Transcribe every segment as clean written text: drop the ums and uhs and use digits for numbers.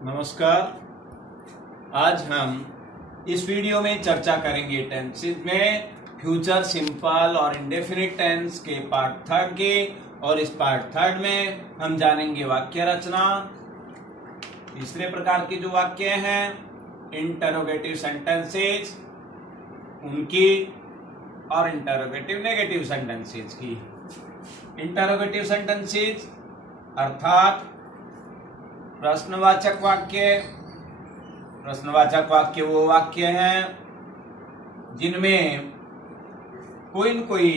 नमस्कार। आज हम इस वीडियो में चर्चा करेंगे टेंसेस में फ्यूचर सिंपल और इंडेफिनिट टेंस के पार्ट थर्ड के। और इस पार्ट थर्ड में हम जानेंगे वाक्य रचना। तीसरे प्रकार के जो वाक्य हैं इंटरोगेटिव सेंटेंसेस उनकी और इंटरोगेटिव नेगेटिव सेंटेंसेस की। इंटरोगेटिव सेंटेंसेस अर्थात प्रश्नवाचक वाक्य। प्रश्नवाचक वाक्य वो वाक्य हैं जिनमें कोई न कोई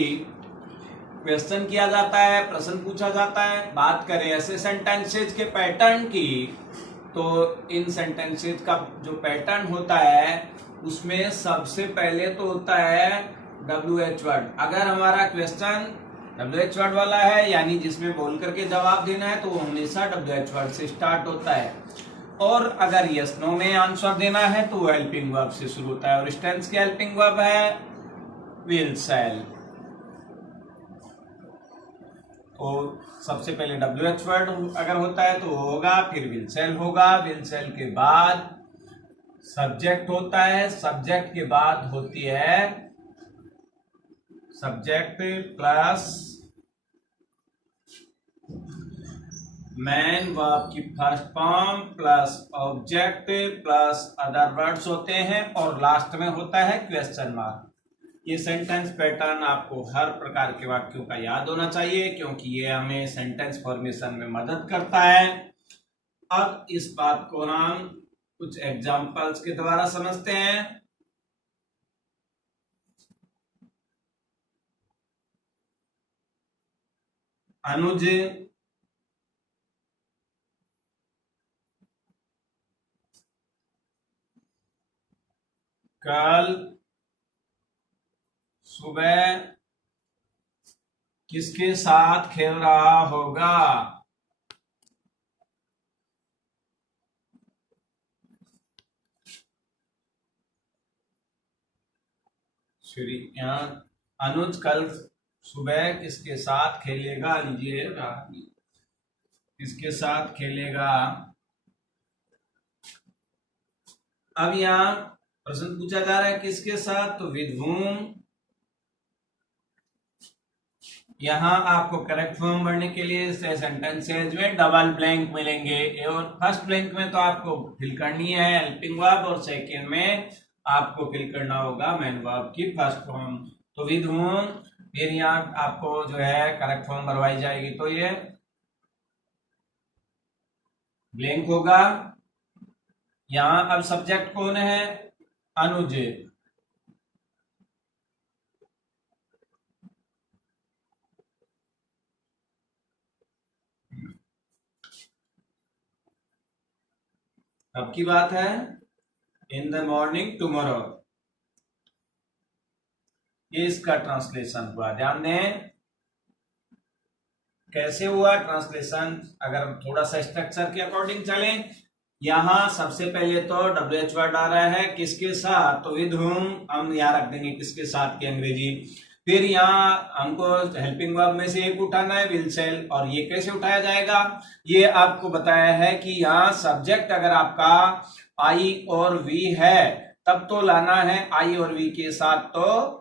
क्वेश्चन किया जाता है, प्रश्न पूछा जाता है। बात करें ऐसे सेंटेंसेस के पैटर्न की, तो इन सेंटेंसेस का जो पैटर्न होता है उसमें सबसे पहले तो होता है WH वर्ड। अगर हमारा क्वेश्चन WH वर्ड वाला है, यानी जिसमें बोल करके जवाब देना है, तो वो हमेशा WH वर्ड से स्टार्ट होता है। और अगर यस नो में आंसर देना है तो वो हेल्पिंग वर्ब से शुरू होता है। और इस टेंस की हेल्पिंग वर्ब है विल शैल। तो सबसे पहले WH वर्ड अगर होता है तो वो होगा, फिर विल शैल होगा। विल शैल के बाद सब्जेक्ट होता है। सब्जेक्ट के बाद होती है सब्जेक्ट प्लस मैन वर्ब की first form plus object plus other words होते हैं, और लास्ट में होता है क्वेश्चन मार्क। ये सेंटेंस पैटर्न आपको हर प्रकार के वाक्यों का याद होना चाहिए, क्योंकि ये हमें सेंटेंस फॉर्मेशन में मदद करता है। अब इस बात को हम कुछ एग्जांपल्स के द्वारा समझते हैं। अनुज कल सुबह किसके साथ खेल रहा होगा? अनुज कल सुबह किसके साथ खेलेगा? लीजिए, किसके साथ खेलेगा? अब यहाँ प्रश्न पूछा जा रहा है किसके साथ, तो विद whom। यहाँ आपको करेक्ट फॉर्म भरने के लिए सेंटेंसेज में डबल ब्लैंक मिलेंगे। और फर्स्ट ब्लैंक में तो आपको फिल करनी है हेल्पिंग वर्ब, और सेकेंड में आपको फिल करना होगा मैन वर्ब की फर्स्ट फॉर्म। तो विद whom, फिर यहाँ आपको जो है करेक्ट फॉर्म भरवाई जाएगी, तो ये ब्लैंक होगा। यहाँ अब सब्जेक्ट कौन है? अनुज। अब की बात है इन द मॉर्निंग टुमारो। ये इसका ट्रांसलेशन हुआ। ध्यान दें कैसे हुआ ट्रांसलेशन। अगर हम थोड़ा सा स्ट्रक्चर के अकॉर्डिंग चलें, यहां सबसे पहले तो WH वर्ड आ रहा है किसके साथ, तो विद whom हम यहाँ रख देंगे किसके साथ की अंग्रेजी। फिर यहाँ हमको हेल्पिंग वर्ब में से एक उठाना है विल शैल। और ये कैसे उठाया जाएगा, ये आपको बताया है कि यहाँ सब्जेक्ट अगर आपका आई और वी है तब तो लाना है आई और वी के साथ तो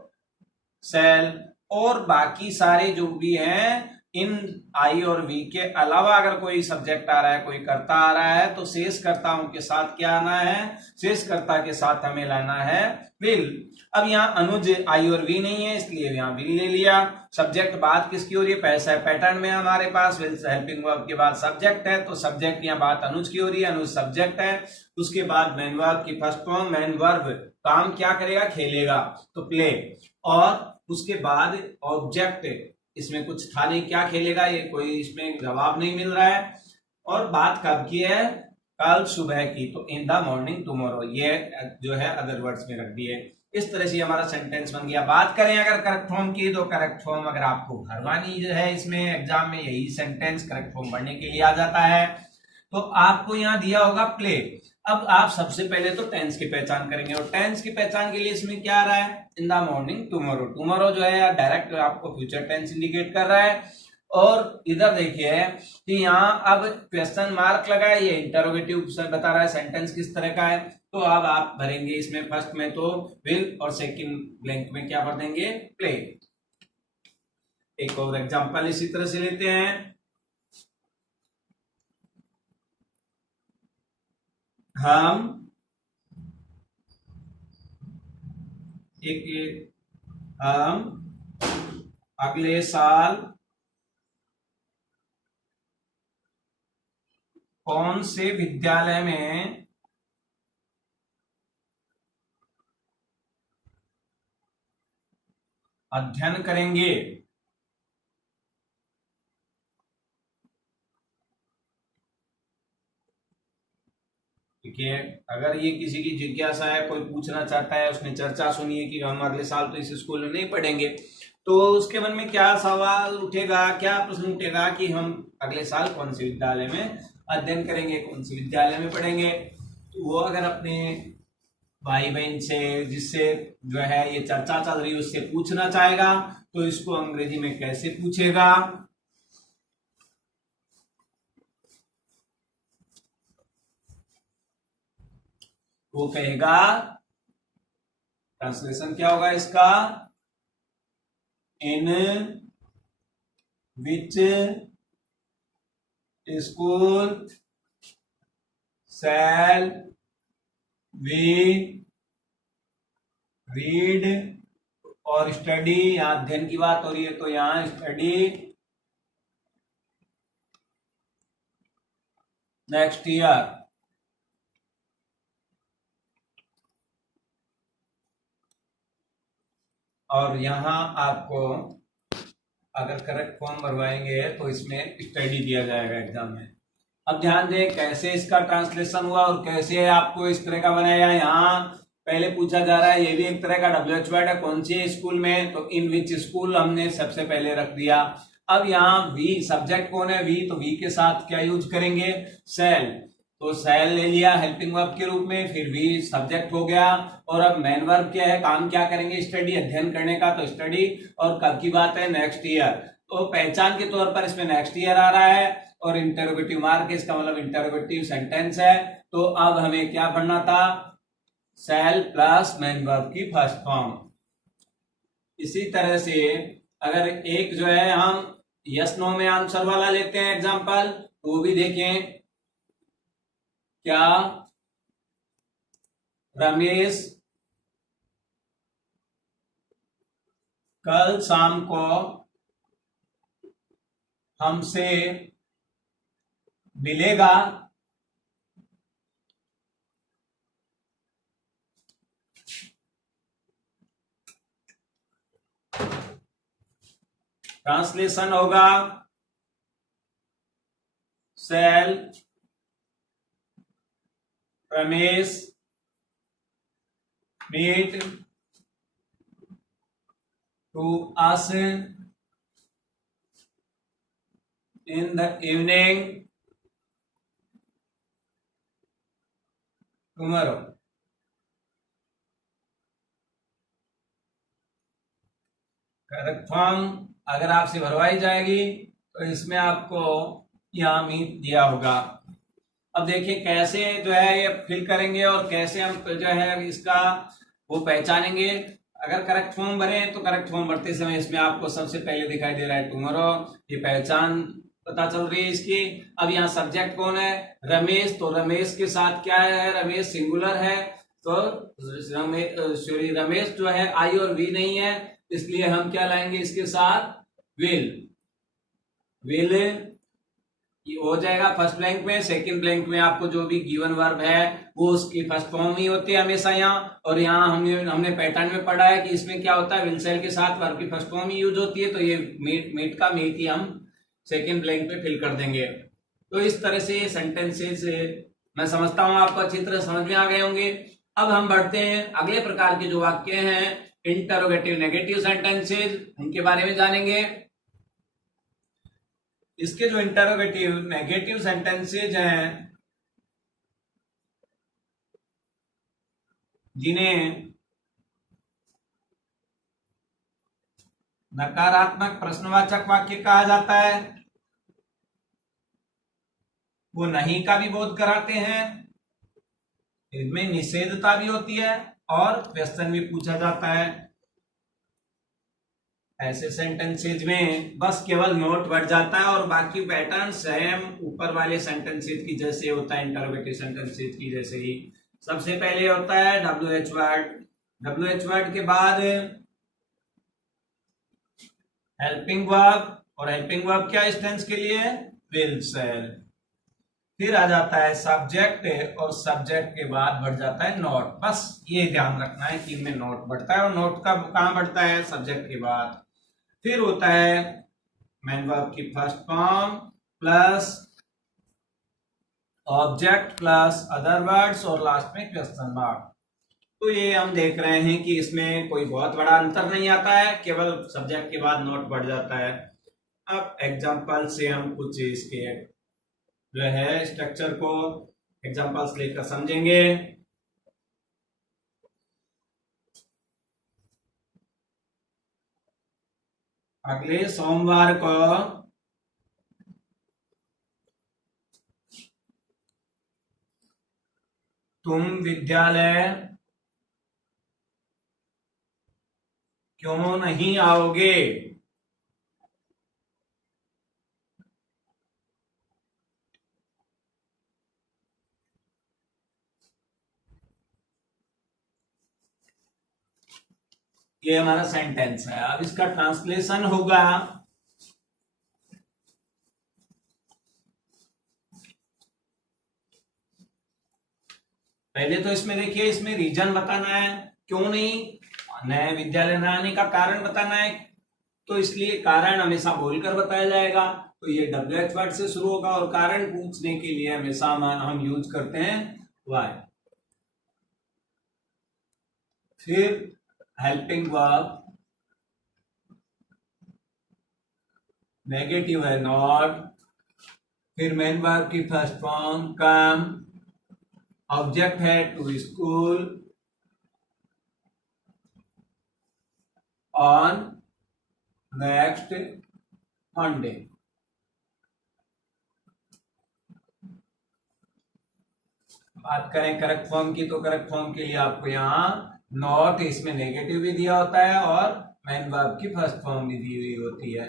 शैल। और बाकी सारे जो भी हैं इन आई और वी के अलावा अगर कोई सब्जेक्ट आ रहा है, कोई कर्ता आ रहा है, तो शेष कर्ताओं के साथ क्या आना है? शेष कर्ता के साथ हमें लाना है विल। अब यहाँ अनुज आई और वी नहीं है, इसलिए यहाँ विल ले लिया। सब्जेक्ट बात किसकी हो रही है? पैसा पैटर्न में हमारे पास विल हेल्पिंग वर्ब के बाद सब्जेक्ट है, तो सब्जेक्ट यहाँ बात अनुज की हो रही है, अनुज सब्जेक्ट है। उसके बाद मैन वर्ब की फर्स्ट फॉर्म मैन वर्ब काम क्या करेगा? खेलेगा, तो प्ले। और उसके बाद ऑब्जेक्ट, इसमें कुछ था नहीं, क्या खेलेगा, ये कोई इसमें जवाब नहीं मिल रहा है। और बात कब की है? कल सुबह की, तो इन द मॉर्निंग टुमारो, ये जो है अदर वर्ड्स में रख दिए। इस तरह से हमारा सेंटेंस बन गया। बात करें अगर करेक्ट फॉर्म की, तो करेक्ट फॉर्म अगर आपको भरवानी जो है इसमें एग्जाम में, यही सेंटेंस करेक्ट फॉर्म भरने के लिए आ जाता है। तो आपको यहाँ दिया होगा प्ले। अब आप सबसे पहले तो टेंस की पहचान करेंगे, और टेंस की पहचान के लिए इसमें क्या आ रहा है? In the morning tomorrow. Tomorrow जो है डायरेक्ट आपको फ्यूचर टेंस इंडिकेट कर रहा है। और इधर देखिए कि यहाँ अब क्वेश्चन मार्क लगा है, ये इंटरोगेटिव बता रहा है सेंटेंस किस तरह का है। तो अब आप भरेंगे इसमें फर्स्ट में तो विल और सेकंड ब्लैंक में क्या भर देंगे, प्ले। एक और एग्जांपल इसी तरह से लेते हैं। हम हम अगले साल कौन से विद्यालय में अध्ययन करेंगे। देखिए अगर ये किसी की जिज्ञासा है, कोई पूछना चाहता है, उसने चर्चा सुनी है कि हम अगले साल तो इस स्कूल में नहीं पढ़ेंगे, तो उसके मन में क्या सवाल उठेगा, क्या प्रश्न उठेगा कि हम अगले साल कौन से विद्यालय में अध्ययन करेंगे, कौन से विद्यालय में पढ़ेंगे। तो वो अगर अपने भाई बहन से, जिससे जो है ये चर्चा चल रही है, उससे पूछना चाहेगा तो इसको अंग्रेजी में कैसे पूछेगा। वो कहेगा, ट्रांसलेशन क्या होगा इसका, in which school shall we read और स्टडी। यहां अध्ययन की बात हो रही है तो यहां स्टडी नेक्स्ट ईयर। और यहां आपको अगर करेक्ट फॉर्म भरवाएंगे तो इसमें स्टडी दिया जाएगा एग्जाम में। अब ध्यान दें कैसे इसका ट्रांसलेशन हुआ और कैसे आपको इस तरह का बनाया। यहाँ पहले पूछा जा रहा है, ये भी एक तरह का WH वर्ड है, कौन सी स्कूल में, तो इन विच स्कूल हमने सबसे पहले रख दिया। अब यहाँ वी, सब्जेक्ट कौन है, वी, तो वी के साथ क्या यूज करेंगे, सेल। तो सेल ले लिया हेल्पिंग वर्ब के रूप में, फिर वी सब्जेक्ट हो गया। और अब मेन वर्ब क्या है, काम क्या करेंगे, स्टडी, अध्ययन करने का, तो स्टडी। और कब की बात है, नेक्स्ट ईयर। तो पहचान के तौर पर इसमें नेक्स्ट ईयर आ रहा है और इंटरोगेटिव मार्क, इसका मतलब इंटरोगेटिव सेंटेंस है। तो अब हमें क्या पढ़ना था, सेल प्लस मेन वर्ब की फर्स्ट फॉर्म। इसी तरह से अगर एक जो है हम यस नो में आंसर वाला लेते हैं एग्जांपल, तो वो भी देखें। क्या रमेश कल शाम को हमसे मिलेगा। ट्रांसलेशन होगा, shall Ramesh meet to us in the evening tomorrow। Correct form अगर आपसे भरवाई जाएगी तो इसमें आपको यहाँ मीट दिया होगा। अब देखिए कैसे जो है ये फिल करेंगे और कैसे हम जो है इसका वो पहचानेंगे। अगर करेक्ट फॉर्म भरे तो करेक्ट फॉर्म भरते समय इसमें आपको सबसे पहले दिखाई दे रहा है टुमारो, ये पहचान पता चल रही है इसकी। अब यहाँ सब्जेक्ट कौन है, रमेश, तो रमेश के साथ क्या है, रमेश सिंगुलर है, तो रमेश जो है आई और वी नहीं है, इसलिए हम क्या लाएंगे इसके साथ, विल। विल ये हो जाएगा फर्स्ट ब्लैंक में। सेकंड ब्लैंक में आपको जो भी गिवन वर्ब है वो उसकी फर्स्ट फॉर्म ही होती है हमेशा यहाँ। और यहाँ हमने पैटर्न में पढ़ा है कि इसमें क्या होता है, विल सेल के साथ वर्ब की फर्स्ट फॉर्म ही यूज होती है, तो ये मीट का मीट ही हम सेकंड ब्लैंक पे फिल कर देंगे। तो इस तरह से सेंटेंसेस मैं समझता हूं आपको अच्छी तरह समझ में आ गए होंगे। अब हम बढ़ते हैं अगले प्रकार के जो वाक्य हैं, इंटरोगेटिव नेगेटिव सेंटेंसेस, उनके बारे में जानेंगे। इसके जो इंटरोगेटिव नेगेटिव सेंटेंसेज हैं, जिन्हें नकारात्मक प्रश्नवाचक वाक्य कहा जाता है। वो नहीं का भी बोध कराते हैं, इनमें निषेधता भी होती है और क्वेश्चन भी पूछा जाता है। ऐसे सेंटेंसेज में बस केवल नोट बढ़ जाता है और बाकी पैटर्न सेम ऊपर वाले सेंटेंसेज की जैसे होता है, इंटरोगेटिव सेंटेंसेज की जैसे ही। सबसे पहले होता है WH वर्ड। WH वर्ड के बाद हेल्पिंग वर्ब, और हेल्पिंग वर्ब क्या इस टेंस के लिए? विल, शैल। फिर आ जाता है सब्जेक्ट, और सब्जेक्ट के बाद बढ़ जाता है नोट। बस ये ध्यान रखना है कि इनमें नोट बढ़ता है, और नोट का कहां बढ़ता है? सब्जेक्ट के बाद। फिर होता है मेन वर्ब की first form plus object plus other words, और लास्ट में क्वेश्चन मार्क। तो ये हम देख रहे हैं कि इसमें कोई बहुत बड़ा अंतर नहीं आता है, केवल सब्जेक्ट के बाद नोट बढ़ जाता है। अब एग्जांपल से हम कुछ इसके जो है स्ट्रक्चर को एग्जांपल्स लेकर समझेंगे। अगले सोमवार को तुम विद्यालय क्यों नहीं आओगे? ये हमारा सेंटेंस है। अब इसका ट्रांसलेशन होगा, पहले तो इसमें देखिए, इसमें रीजन बताना है, क्यों नहीं नए विद्यालय न आने का कारण बताना है। तो इसलिए कारण हमेशा बोलकर बताया जाएगा, तो ये WH वर्ड से शुरू होगा, और कारण पूछने के लिए हमेशा हम यूज करते हैं वाई। फिर हेल्पिंग वर्ब, नेगेटिव है नॉट। फिर मेन वर्ब की फर्स्ट फॉर्म कम, ऑब्जेक्ट है to school, on next Monday. बात करें करेक्ट फॉर्म की, तो करेक्ट फॉर्म के लिए आपको यहाँ नॉट, इसमें नेगेटिव भी दिया होता है और मेन वर्ब की फर्स्ट फॉर्म भी दी हुई होती है।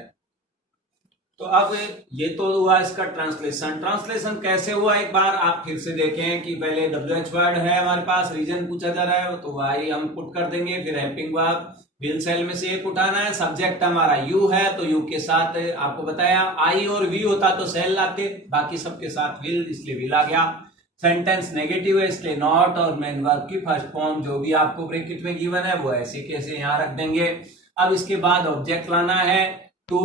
तो अब ये तो हुआ इसका ट्रांसलेशन। ट्रांसलेशन कैसे हुआ एक बार आप फिर से देखें कि पहले WH वर्ड है हमारे पास, रीजन पूछा जा रहा है तो वाई हम पुट कर देंगे। फिर हेल्पिंग वर्ब, विल सेल में से एक उठाना है। सब्जेक्ट हमारा यू है तो यू के साथ आपको बताया आई और वी होता तो सेल लाते, बाकी सबके साथ विल, इसलिए विल आ गया। सेंटेंस नेगेटिव है इसलिए नॉट, और मेन वर्ब की फर्स्ट फॉर्म जो भी आपको ब्रैकेट में गिवन है वो ऐसे कैसे यहां रख देंगे। अब इसके बाद ऑब्जेक्ट लाना है, टू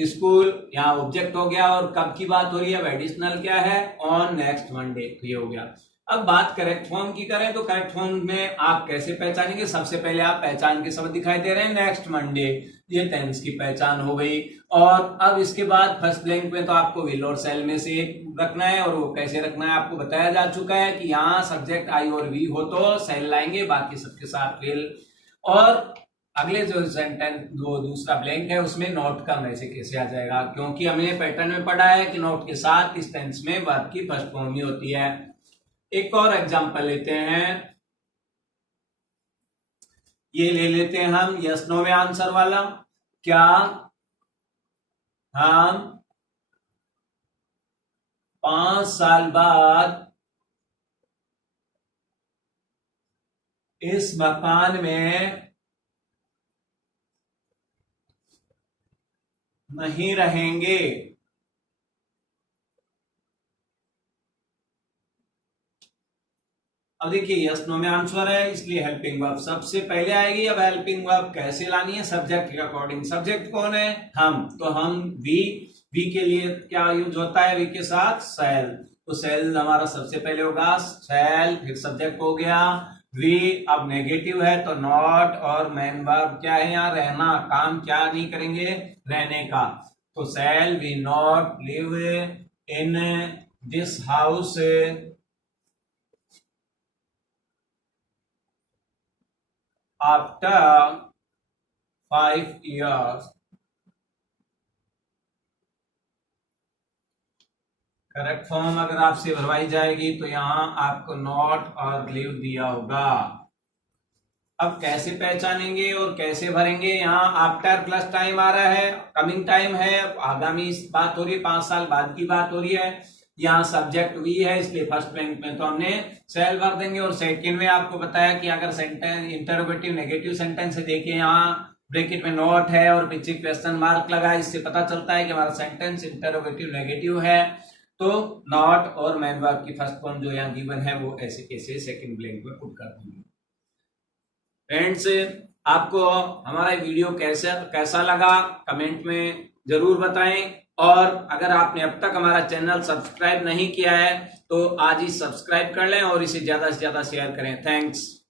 स्कूल, यहाँ ऑब्जेक्ट हो गया, और कब की बात हो रही है? एडिशनल क्या है? ऑन नेक्स्ट मंडे, तो ये हो गया। अब बात करेक्ट फॉर्म की करें तो करेक्ट फॉर्म में आप कैसे पहचानेंगे? सबसे पहले आप पहचान के शब्द दिखाई दे रहे हैं नेक्स्ट मंडे, ये टेंस की पहचान हो गई। और अब इसके बाद फर्स्ट ब्लैंक में तो आपको विल और सेल में से रखना है, और वो कैसे रखना है आपको बताया जा चुका है कि यहाँ सब्जेक्ट आई और वी हो तो सेल लाएंगे, बाकी सबके साथ विल। और अगले जो सेंटेंस जो दूसरा ब्लैंक है उसमें नोट का मैसे कैसे आ जाएगा, क्योंकि हमने पैटर्न में पढ़ा है कि नोट के साथ इस टेंस में वर्ब की फर्स्ट फॉर्म ही होती है। एक और एग्जांपल लेते हैं, ये ले लेते हैं हम यस नो में आंसर वाला। क्या हम 5 साल बाद इस मकान में नहीं रहेंगे? अब देखिए यस नो में आंसर है इसलिए हेल्पिंग वर्ब सबसे पहले आएगी। अब हेल्पिंग वर्ब कैसे लानी है? सब्जेक्ट के अकॉर्डिंग। सब्जेक्ट कौन है? हम, तो हम वी के लिए क्या यूज होता है? वी के साथ सेल, तो सेल हमारा सबसे पहले होगा सेल, फिर सब्जेक्ट हो गया वी। अब नेगेटिव है तो नॉट, और मेन वर्ब क्या है यहाँ? रहना, काम क्या नहीं करेंगे? रहने का। तो shall we not live in this house after 5 years। Correct form अगर आपसे भरवाई जाएगी तो यहाँ आपको नॉट और लिव दिया होगा। अब कैसे पहचानेंगे और कैसे भरेंगे? यहाँ आफ्टर प्लस टाइम आ रहा है, कमिंग टाइम है, आगामी बात हो रही है, 5 साल बाद की बात हो रही है। यहाँ सब्जेक्ट वी है, इसलिए फर्स्ट ब्लैंक में तो हमने सेल भर देंगे। और सेकंड में आपको बताया कि अगर सेंटेंस इंटरोगेटिव नेगेटिव सेंटेंस है, देखिए यहाँ ब्रैकेट में नॉट है और पीछे क्वेश्चन मार्क लगा, इससे पता चलता है कि हमारा सेंटेंस इंटरोगेटिव नेगेटिव है। तो नॉट और मैन वर्ब की फर्स्ट फॉर्म जो यहाँ गिवन है वो ऐसे कैसे सेकंड ब्लैंक में पुट कर देंगे। फ्रेंड्स, आपको हमारा वीडियो कैसा लगा कमेंट में जरूर बताएं। और अगर आपने अब तक हमारा चैनल सब्सक्राइब नहीं किया है तो आज ही सब्सक्राइब कर लें और इसे ज्यादा से ज्यादा शेयर करें। थैंक्स।